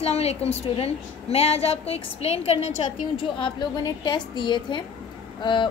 अस्सलाम वालेकुम स्टूडेंट, मैं आज आपको एक्सप्लेन करना चाहती हूँ जो आप लोगों ने टेस्ट दिए थे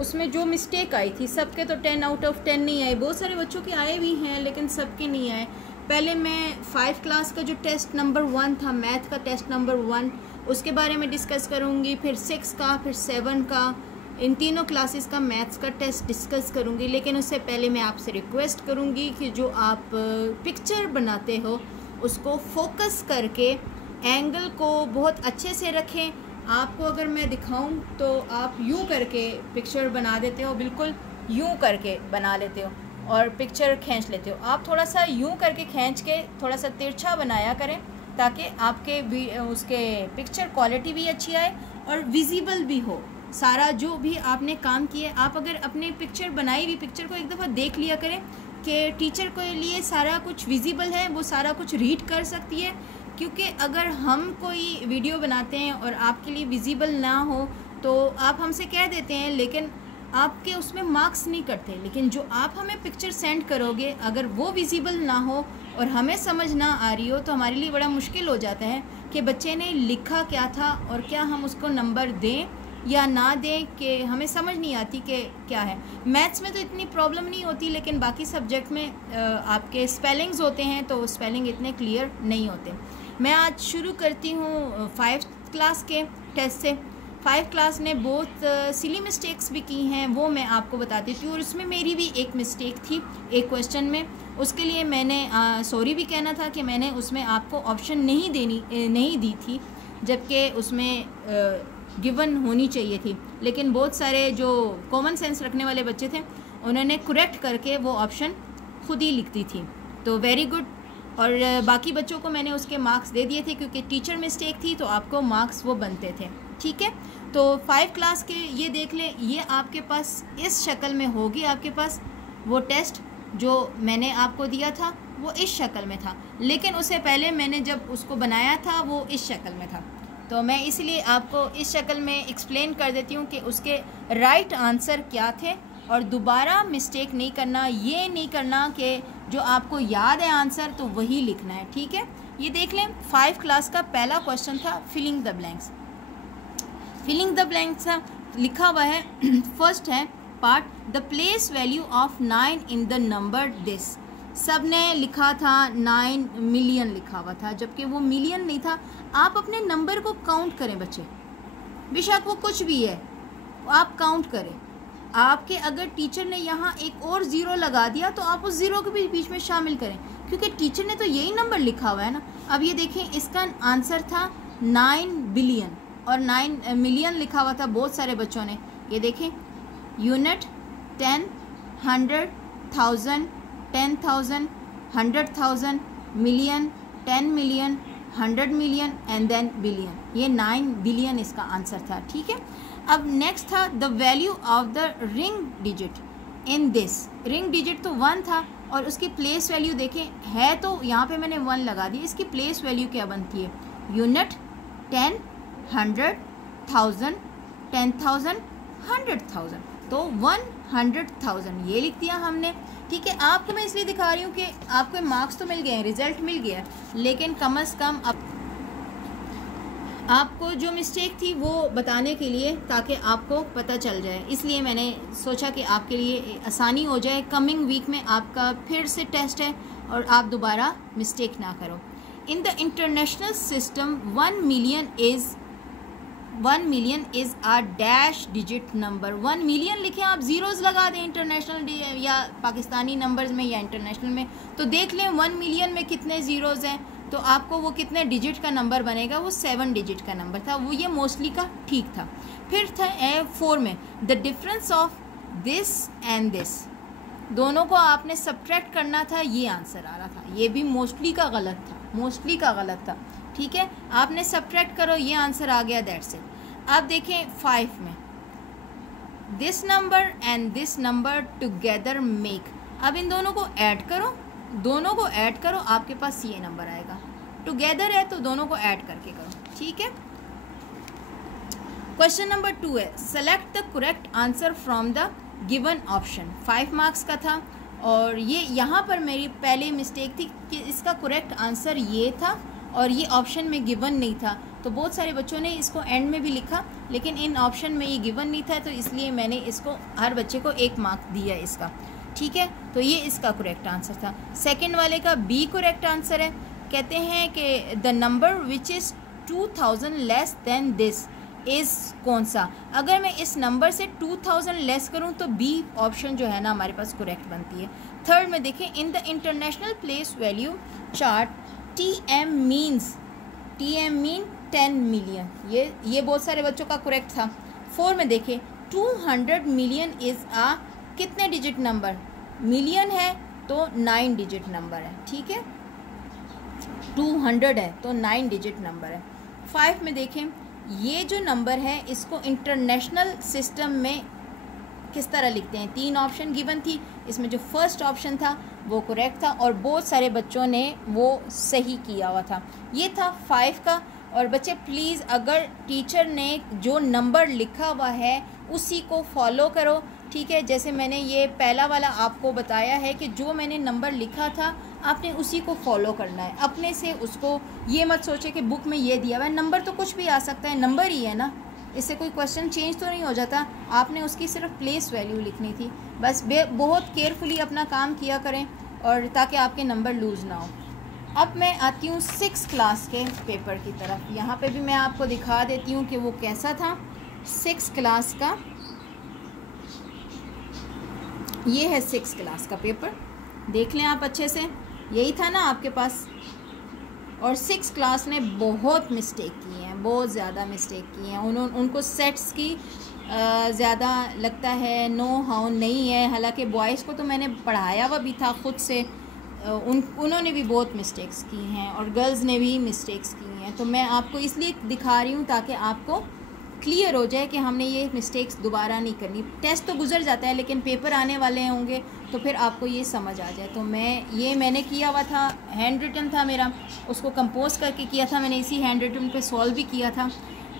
उसमें जो मिस्टेक आई थी। सबके तो 10 आउट ऑफ 10 नहीं आए, बहुत सारे बच्चों के आए भी हैं लेकिन सबके नहीं आए। पहले मैं 5 क्लास का जो टेस्ट नंबर 1 था, मैथ का टेस्ट नंबर 1, उसके बारे में डिस्कस करूँगी। फिर 6 का, फिर 7 का, इन तीनों क्लासेस का मैथ्स का टेस्ट डिस्कस करूँगी। लेकिन उससे पहले मैं आपसे रिक्वेस्ट करूँगी कि जो आप पिक्चर बनाते हो उसको फोकस करके एंगल को बहुत अच्छे से रखें। आपको अगर मैं दिखाऊं तो आप यूं करके पिक्चर बना देते हो, बिल्कुल यूं करके बना लेते हो और पिक्चर खींच लेते हो। आप थोड़ा सा यूं करके खींच के थोड़ा सा तिरछा बनाया करें ताकि आपके भी उसके पिक्चर क्वालिटी भी अच्छी आए और विजिबल भी हो सारा जो भी आपने काम किया। आप अगर अपने पिक्चर बनाई हुई पिक्चर को एक दफ़ा देख लिया करें कि टीचर के लिए सारा कुछ विजिबल है, वो सारा कुछ रीड कर सकती है। क्योंकि अगर हम कोई वीडियो बनाते हैं और आपके लिए विजिबल ना हो तो आप हमसे कह देते हैं लेकिन आपके उसमें मार्क्स नहीं करते। लेकिन जो आप हमें पिक्चर सेंड करोगे अगर वो विजिबल ना हो और हमें समझ ना आ रही हो तो हमारे लिए बड़ा मुश्किल हो जाता है कि बच्चे ने लिखा क्या था और क्या हम उसको नंबर दें या ना दें, कि हमें समझ नहीं आती कि क्या है। मैथ्स में तो इतनी प्रॉब्लम नहीं होती लेकिन बाकी सब्जेक्ट में आपके स्पेलिंग्स होते हैं तो स्पेलिंग इतने क्लियर नहीं होते। मैं आज शुरू करती हूँ 5 क्लास के टेस्ट से। 5 क्लास ने बहुत सिली मिस्टेक्स भी की हैं, वो मैं आपको बता देती हूँ। और उसमें मेरी भी एक मिस्टेक थी एक क्वेश्चन में, उसके लिए मैंने सॉरी भी कहना था कि मैंने उसमें आपको ऑप्शन नहीं दी थी जबकि उसमें गिवन होनी चाहिए थी। लेकिन बहुत सारे जो कॉमन सेंस रखने वाले बच्चे थे उन्होंने करेक्ट करके वो ऑप्शन खुद ही लिख दी थी, तो वेरी गुड। और बाकी बच्चों को मैंने उसके मार्क्स दे दिए थे क्योंकि टीचर मिस्टेक थी तो आपको मार्क्स वो बनते थे, ठीक है। तो 5 क्लास के ये देख लें, ये आपके पास इस शक्ल में होगी। आपके पास वो टेस्ट जो मैंने आपको दिया था वो इस शक्ल में था, लेकिन उससे पहले मैंने जब उसको बनाया था वो इस शक्ल में था। तो मैं इसलिए आपको इस शक्ल में एक्सप्लेन कर देती हूँ कि उसके राइट आंसर क्या थे और दोबारा मिस्टेक नहीं करना। ये नहीं करना कि जो आपको याद है आंसर तो वही लिखना है, ठीक है। ये देख लें, 5 क्लास का पहला क्वेश्चन था filling the blanks. Filling the blanks लिखा हुआ है फर्स्ट है part, the place value of 9 in the number this. सब ने लिखा था 9 मिलियन लिखा हुआ था जबकि वो मिलियन नहीं था। आप अपने नंबर को काउंट करें बच्चे, बेशक वो कुछ भी है आप काउंट करें। आपके अगर टीचर ने यहाँ एक और ज़ीरो लगा दिया तो आप उस ज़ीरो के भी बीच में शामिल करें क्योंकि टीचर ने तो यही नंबर लिखा हुआ है ना। अब ये देखें, इसका आंसर था 9 बिलियन और 9 मिलियन लिखा हुआ था बहुत सारे बच्चों ने। ये देखें, unit 10, 100, 1000, 10,000, 100,000, million, 10 million, 100 million and then billion. ये 9 बिलियन इसका आंसर था, ठीक है। अब नेक्स्ट था the value of the ring digit in this. Ring digit तो 1 था और उसकी प्लेस वैल्यू देखें है तो यहाँ पे मैंने 1 लगा दी। इसकी प्लेस वैल्यू क्या बनती है? यूनिट, 10, 100, 1000, 10,000, 100,000, तो 100,000 ये लिख दिया हमने, ठीक है। आपको मैं इसलिए दिखा रही हूँ कि आपको मार्क्स तो मिल गए हैं, रिजल्ट मिल गया, लेकिन कम अज़ कम आपको जो मिस्टेक थी वो बताने के लिए ताकि आपको पता चल जाए, इसलिए मैंने सोचा कि आपके लिए आसानी हो जाए। कमिंग वीक में आपका फिर से टेस्ट है और आप दोबारा मिस्टेक ना करो। In the international system 1 million is a dash digit number. 1 million लिखें, आप ज़ीरोज़ लगा दें इंटरनेशनल या पाकिस्तानी नंबर्स में या इंटरनेशनल में, तो देख लें 1 मिलियन में कितने ज़ीरोज़ हैं तो आपको वो कितने डिजिट का नंबर बनेगा। वो 7 डिजिट का नंबर था, वो ये मोस्टली का ठीक था। फिर था 4 में the difference of this and this, दोनों को आपने सब्ट्रैक्ट करना था, ये आंसर आ रहा था। ये भी मोस्टली का गलत था, ठीक है। आपने सब्ट्रैक्ट करो, ये आंसर आ गया, दैट्स इट। अब देखें 5 में this number and this number together make. अब इन दोनों को ऐड करो, आपके पास ये नंबर आएगा। टुगेदर है तो दोनों को ऐड करके करो, ठीक है। क्वेश्चन नंबर 2 है select the correct answer from the given option. 5 marks का था और ये यहाँ पर मेरी पहले मिस्टेक थी कि इसका करेक्ट आंसर ये था और ये ऑप्शन में गिवन नहीं था, तो बहुत सारे बच्चों ने इसको एंड में भी लिखा, लेकिन इन ऑप्शन में ये गिवन नहीं था, तो इसलिए मैंने इसको हर बच्चे को 1 मार्क दिया इसका। ठीक है, तो ये इसका करेक्ट आंसर था। सेकंड वाले का बी करेक्ट आंसर है। कहते हैं कि the number which is 2000 less than this is कौन सा। अगर मैं इस नंबर से 2000 लेस करूं तो बी ऑप्शन जो है ना हमारे पास करेक्ट बनती है। थर्ड में देखें, इन the international place value chart TM mean 10 million, ये बहुत सारे बच्चों का करेक्ट था। 4 में देखें, 200 मिलियन इज़ आ कितने डिजिट नंबर, मिलियन है तो 9 डिजिट नंबर है। ठीक है, 200 है तो 9 डिजिट नंबर है। 5 में देखें, ये जो नंबर है इसको इंटरनेशनल सिस्टम में किस तरह लिखते हैं। 3 ऑप्शन गिवन थी, इसमें जो फर्स्ट ऑप्शन था वो करेक्ट था और बहुत सारे बच्चों ने वो सही किया हुआ था। ये था 5 का। और बच्चे प्लीज़ अगर टीचर ने जो नंबर लिखा हुआ है उसी को फॉलो करो। ठीक है, जैसे मैंने ये पहला वाला आपको बताया है कि जो मैंने नंबर लिखा था आपने उसी को फॉलो करना है, अपने से उसको ये मत सोचे कि बुक में ये दिया हुआ है। नंबर तो कुछ भी आ सकता है, नंबर ही है ना, इससे कोई क्वेश्चन चेंज तो नहीं हो जाता। आपने उसकी सिर्फ प्लेस वैल्यू लिखनी थी बस। बहुत केयरफुली अपना काम किया करें और ताकि आपके नंबर लूज़ ना हो। अब मैं आती हूँ 6 क्लास के पेपर की तरफ। यहाँ पे भी मैं आपको दिखा देती हूँ कि वो कैसा था 6 क्लास का। ये है 6 क्लास का पेपर, देख लें आप अच्छे से, यही था ना आपके पास। और 6 क्लास ने बहुत मिस्टेक की हैं, बहुत ज़्यादा मिस्टेक की हैं। उनको सेट्स की ज़्यादा लगता है नो हाउ नहीं है, हालांकि बॉयज़ को तो मैंने पढ़ाया हुआ भी था खुद से, उन्होंने भी बहुत मिस्टेक्स की हैं और गर्ल्स ने भी मिस्टेक्स की हैं। तो मैं आपको इसलिए दिखा रही हूँ ताकि आपको क्लियर हो जाए कि हमने ये मिस्टेक्स दोबारा नहीं करनी। टेस्ट तो गुजर जाता है लेकिन पेपर आने वाले होंगे तो फिर आपको ये समझ आ जाए। तो मैंने किया हुआ था, हैंड रिटन था मेरा, उसको कंपोज करके किया था मैंने, इसी हैंड रिटन पे सॉल्व भी किया था।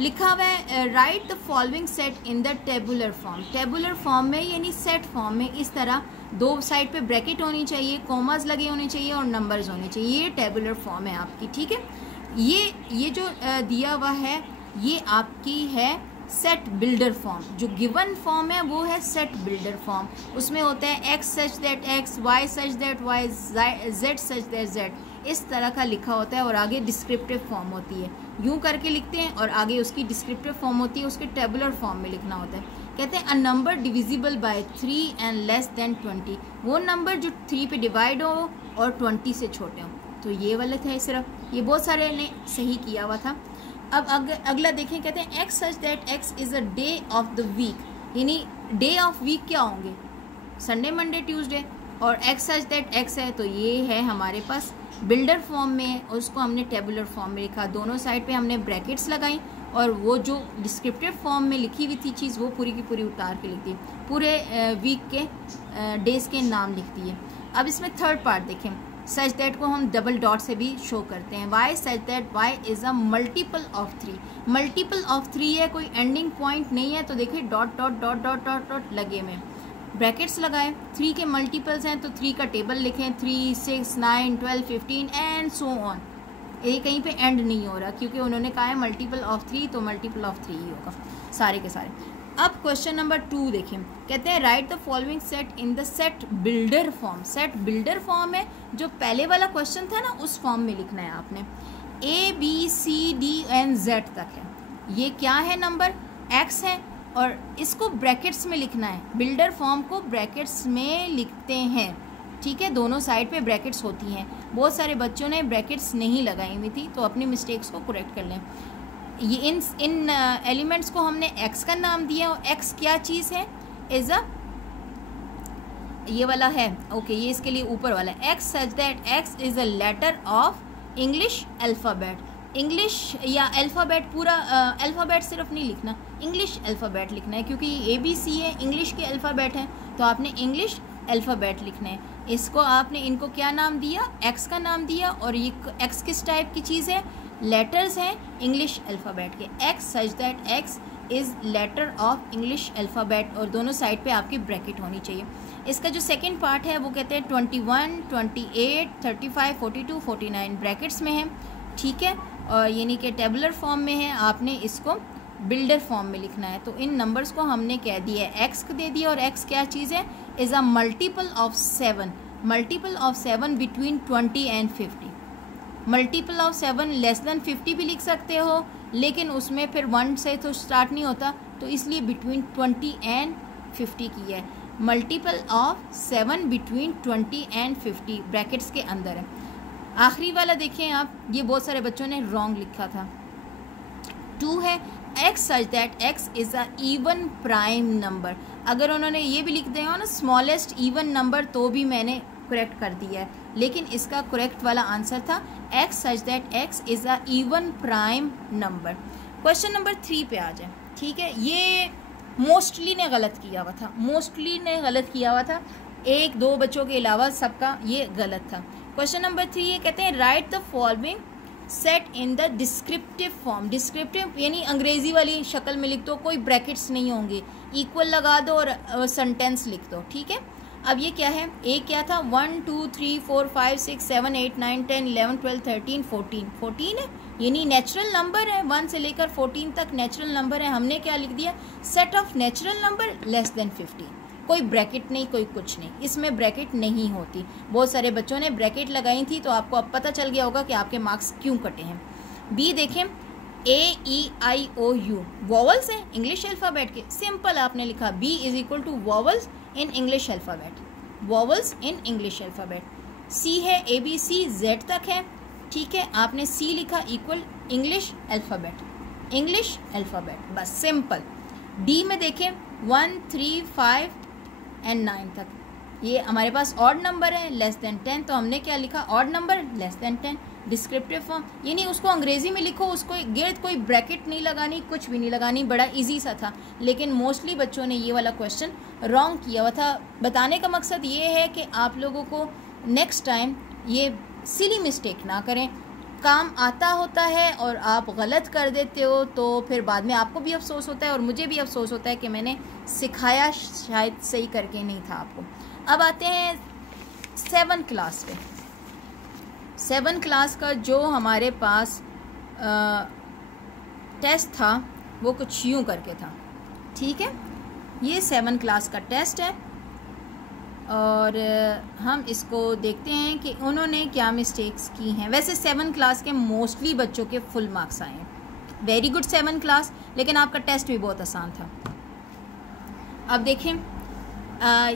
लिखा हुआ है right the following set in the tabular form. Tabular form में यानी सेट फॉर्म में इस तरह 2 साइड पे ब्रैकेट होनी चाहिए, कॉमास लगे होने चाहिए और नंबर्स होने चाहिए। ये टेबुलर फॉर्म है आपकी। ठीक है, ये जो दिया हुआ है ये आपकी है सेट बिल्डर फॉर्म। जो गिवन फॉर्म है वो है सेट बिल्डर फॉर्म। उसमें होता है x such that x, y such that y, z such that z, इस तरह का लिखा होता है। और आगे डिस्क्रिप्टिव फॉर्म होती है, यूं करके लिखते हैं और आगे उसकी डिस्क्रिप्टिव फॉर्म होती है, उसके टेबुलर फॉर्म में लिखना होता है। कहते हैं a number divisible by 3 and less than 20, वो नंबर जो 3 पे डिवाइड हो और 20 से छोटे हो। तो ये वाला था सिर्फ, ये बहुत सारे ने सही किया हुआ था। अब अगला देखें, कहते हैं x such that x is a day of the week, यानी डे ऑफ वीक क्या होंगे, संडे मंडे ट्यूसडे, और एक्स सच दैट एक्स है तो ये है हमारे पास बिल्डर फॉर्म में, उसको हमने टेबुलर फॉर्म में लिखा। दोनों साइड पे हमने ब्रैकेट्स लगाई और वो जो डिस्क्रिप्टिव फॉर्म में लिखी हुई थी चीज़ वो पूरी की पूरी उतार के लिख दी, पूरे वीक के डेज के नाम लिख दिए। अब इसमें थर्ड पार्ट देखें, सच दैट को हम डबल डॉट से भी शो करते हैं। Y such that y is a multiple of 3, multiple of 3 है, कोई एंडिंग पॉइंट नहीं है, तो देखिए dot dot dot dot dot dot लगे में ब्रैकेट्स लगाए। 3 के मल्टीपल्स हैं तो 3 का टेबल लिखें, 3, 6, 9, 12, 15 एंड सो ऑन। ये कहीं पे एंड नहीं हो रहा क्योंकि उन्होंने कहा है मल्टीपल ऑफ 3, तो मल्टीपल ऑफ 3 ही होगा सारे के सारे। अब क्वेश्चन नंबर 2 देखें, कहते हैं right the following set in the set builder form. Set builder form है, जो पहले वाला क्वेश्चन था ना उस फॉर्म में लिखना है आपने। ABCDNZ तक है, ये क्या है नंबर X है और इसको ब्रैकेट्स में लिखना है। बिल्डर फॉर्म को ब्रैकेट्स में लिखते हैं, ठीक है, दोनों साइड पे ब्रैकेट्स होती हैं। बहुत सारे बच्चों ने ब्रैकेट्स नहीं लगाई हुई थी तो अपनी मिस्टेक्स को करेक्ट कर लें। ये इन एलिमेंट्स को हमने x का नाम दिया और x क्या चीज़ है, इज़ अ, ये वाला है ओके, ये इसके लिए ऊपर वाला है। x such that x is a letter of English alphabet. English या अल्फ़ाबेट, पूरा अल्फ़ाबेट सिर्फ नहीं लिखना, इंग्लिश अल्फ़ाबेट लिखना है क्योंकि ये ABC है, इंग्लिश के अल्फ़ाबेट है तो आपने इंग्लिश अल्फ़ाबेट लिखना है। इसको आपने इनको क्या नाम दिया, x का नाम दिया, और ये x किस टाइप की चीज़ है, लेटर्स हैं इंग्लिश अल्फ़ाबेट के। x such that x is letter of English alphabet, और दोनों साइड पे आपकी ब्रैकेट होनी चाहिए। इसका जो सेकंड पार्ट है वो कहते हैं 21, 28, 35, 42, 49 ब्रैकेट्स में है। ठीक है, और यानी कि टेबुलर फॉर्म में है, आपने इसको बिल्डर फॉर्म में लिखना है। तो इन नंबर्स को हमने कह दिया है एक्स दे दिया, और एक्स क्या चीज़ है, is a multiple of 7, multiple of 7 between 20 and 50। Multiple of 7 less than 50 भी लिख सकते हो, लेकिन उसमें फिर 1 से तो स्टार्ट नहीं होता, तो इसलिए बिटवीन 20 एंड 50 की है। Multiple of 7 between 20 and 50 brackets के अंदर है। आखिरी वाला देखें आप, ये बहुत सारे बच्चों ने रॉन्ग लिखा था। 2 है x such that x is a even prime number. अगर उन्होंने ये भी लिख दिया हो ना स्मॉलेस्ट इवन नंबर, तो भी मैंने करेक्ट कर दिया है, लेकिन इसका करेक्ट वाला आंसर था x such that x is a even prime number. Question number 3 पे आ जाए, ठीक है। ये मोस्टली ने गलत किया हुआ था, मोस्टली ने गलत किया हुआ था, 1-2 बच्चों के अलावा सबका ये गलत था। क्वेश्चन नंबर 3 ये कहते हैं right the following set in the descriptive form. Descriptive यानी अंग्रेजी वाली शक्ल में लिख दो, कोई ब्रैकेट्स नहीं होंगे, इक्वल लगा दो और सेंटेंस लिख दो, ठीक है। अब ये क्या है, ए क्या था, 1 2 3 4 5 6 7 8 9 10 11 12 13 14 14 है, यानी नेचुरल नंबर है, 1 से लेकर 14 तक नेचुरल नंबर है। हमने क्या लिख दिया, set of natural number less than 50। कोई ब्रैकेट नहीं, कोई कुछ नहीं, इसमें ब्रैकेट नहीं होती। बहुत सारे बच्चों ने ब्रैकेट लगाई थी, तो आपको अब पता चल गया होगा कि आपके मार्क्स क्यों कटे हैं। बी देखें, AEIOU वॉवल्स हैं इंग्लिश अल्फ़ाबेट के, सिंपल आपने लिखा B is equal to vowels in English alphabet, vowels in English alphabet. C है ABC Z तक है, ठीक है, आपने C लिखा equal English alphabet, English alphabet, बस सिंपल। D में देखें 1 3 5 एंड 9 तक, ये हमारे पास ऑड नंबर है लेस देन 10, तो हमने क्या लिखा, odd number less than 10, descriptive form. यानी उसको अंग्रेजी में लिखो, उसको गिर्द कोई ब्रैकेट नहीं लगानी, कुछ भी नहीं लगानी, बड़ा इजी सा था। लेकिन मोस्टली बच्चों ने ये वाला क्वेश्चन रॉन्ग किया हुआ था। बताने का मकसद ये है कि आप लोगों को नेक्स्ट टाइम ये सिली मिस्टेक ना करें। काम आता होता है और आप गलत कर देते हो, तो फिर बाद में आपको भी अफसोस होता है और मुझे भी अफसोस होता है कि मैंने सिखाया शायद सही करके नहीं था आपको। अब आते हैं 7 क्लास पे। 7 क्लास का जो हमारे पास टेस्ट था वो कुछ यूँ करके था, ठीक है। ये 7 क्लास का टेस्ट है और हम इसको देखते हैं कि उन्होंने क्या मिस्टेक्स की हैं। वैसे 7 क्लास के मोस्टली बच्चों के फुल मार्क्स आए हैं, वेरी गुड 7 क्लास, लेकिन आपका टेस्ट भी बहुत आसान था। अब देखें,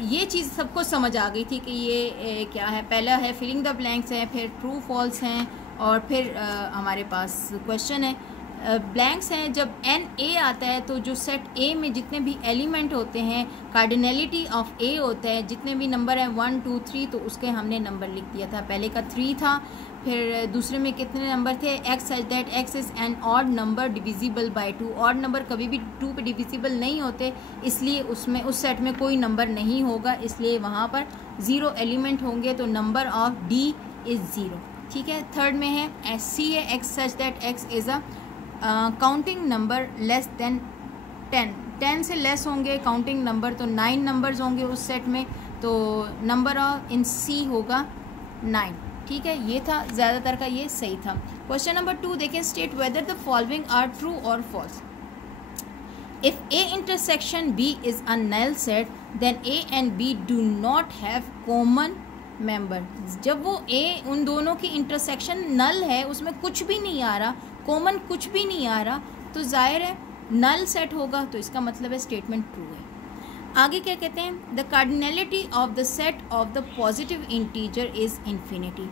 ये चीज़ सबको समझ आ गई थी कि ये क्या है। पहला है फिलिंग द ब्लैंक्स है, फिर ट्रू फॉल्स हैं, और फिर हमारे पास क्वेश्चन है। ब्लैंक्स हैं, जब NA आता है तो जो सेट A में जितने भी एलिमेंट होते हैं, कार्डिनलिटी ऑफ A होता है, जितने भी नंबर हैं 1 2 3, तो उसके हमने नंबर लिख दिया था। पहले का 3 था, फिर दूसरे में कितने नंबर थे, x such that x is an odd number divisible by 2। Odd number कभी भी 2 पे डिविजिबल नहीं होते, इसलिए उसमें उस सेट में कोई नंबर नहीं होगा, इसलिए वहाँ पर 0 एलिमेंट होंगे, तो नंबर ऑफ D इज़ 0, ठीक है। थर्ड में है C है, x such that x is a counting number less than 10, 10 से लेस होंगे काउंटिंग नंबर, तो 9 नंबर्स होंगे उस सेट में, तो नंबर ऑफ इन C होगा 9, ठीक है। ये था ज़्यादातर का, ये सही था। क्वेश्चन नंबर 2 देखें, state whether the following are true और false. If A intersection B is a null set, then A and B do not have common member. जब वो A उन दोनों की इंटरसेक्शन नल है, उसमें कुछ भी नहीं आ रहा, कॉमन कुछ भी नहीं आ रहा, तो जाहिर है नल सेट होगा, तो इसका मतलब है स्टेटमेंट ट्रू है। आगे क्या कहते हैं, the cardinality of the set of the positive integer is infinity.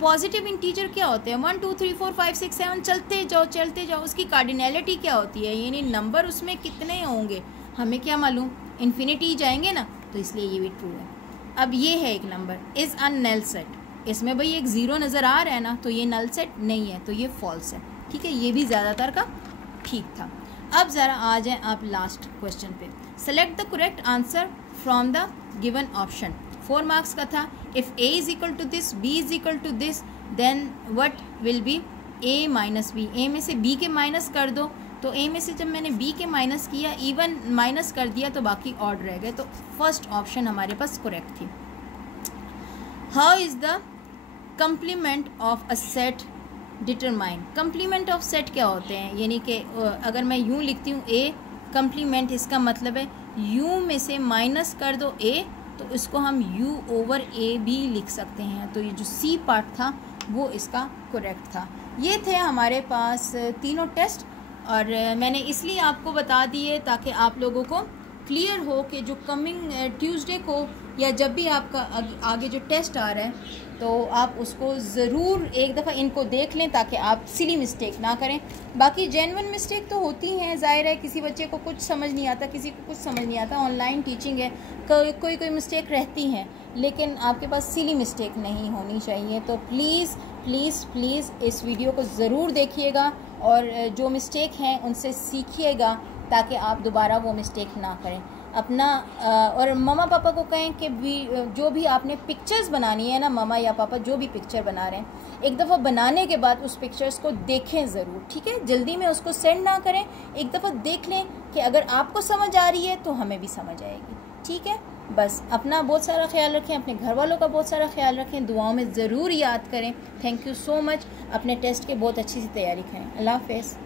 Positive integer क्या होते हैं, 1 2 3 4 5 6 7 चलते जाओ, उसकी कार्डिनलिटी क्या होती है, यानी नंबर उसमें कितने होंगे हमें क्या मालूम, इन्फिनिटी जाएंगे ना, तो इसलिए ये भी ट्रू है। अब ये है एक number is a null set, इसमें भाई एक 0 नज़र आ रहा है ना, तो ये नल सेट नहीं है, तो ये फॉल्स है, ठीक है। ये भी ज़्यादातर का ठीक था। अब ज़रा आ जाएं आप लास्ट क्वेश्चन पे। Select the correct answer from the given option. 4 marks का था। If A is equal to this, B is equal to this, then what will be A minus B। A में से B के minus कर दो, तो A में से जब मैंने B के माइनस किया, इवन माइनस कर दिया, तो बाकी ऑड रह गए, तो फर्स्ट ऑप्शन हमारे पास करेक्ट थी। How is the complement of a set determine. Complement of set क्या होते हैं, यानी कि अगर मैं यूँ लिखती हूँ ए कम्प्लीमेंट, इसका मतलब है यू में से माइनस कर दो ए, तो इसको हम यू ओवर ए भी लिख सकते हैं। तो ये जो सी पार्ट था वो इसका करेक्ट था। ये थे हमारे पास तीनों टेस्ट, और मैंने इसलिए आपको बता दिए ताकि आप लोगों को क्लियर हो कि जो कमिंग ट्यूसडे को या जब भी आपका आगे जो टेस्ट आ रहा है तो आप उसको ज़रूर एक दफ़ा इनको देख लें ताकि आप सिली मिस्टेक ना करें। बाकी जेन्युइन मिस्टेक तो होती हैं, ज़ाहिर है किसी बच्चे को कुछ समझ नहीं आता, किसी को कुछ समझ नहीं आता, ऑनलाइन टीचिंग है, कोई मिस्टेक रहती हैं, लेकिन आपके पास सिली मिस्टेक नहीं होनी चाहिए। तो प्लीज़ प्लीज़ प्लीज़ इस वीडियो को ज़रूर देखिएगा और जो मिस्टेक हैं उनसे सीखिएगा ताकि आप दोबारा वो मिस्टेक ना करें अपना। और मम्मा पापा को कहें कि जो भी आपने पिक्चर्स बनानी है ना, मम्मा या पापा जो भी पिक्चर बना रहे हैं, एक दफ़ा बनाने के बाद उस पिक्चर्स को देखें ज़रूर, ठीक है। जल्दी में उसको सेंड ना करें, एक दफ़ा देख लें कि अगर आपको समझ आ रही है तो हमें भी समझ आएगी, ठीक है। बस अपना बहुत सारा ख्याल रखें, अपने घर वालों का बहुत सारा ख्याल रखें, दुआओं में ज़रूर याद करें। Thank you so much. अपने टेस्ट के बहुत अच्छी सी तैयारी करें। अल्लाह हाफ़िज़।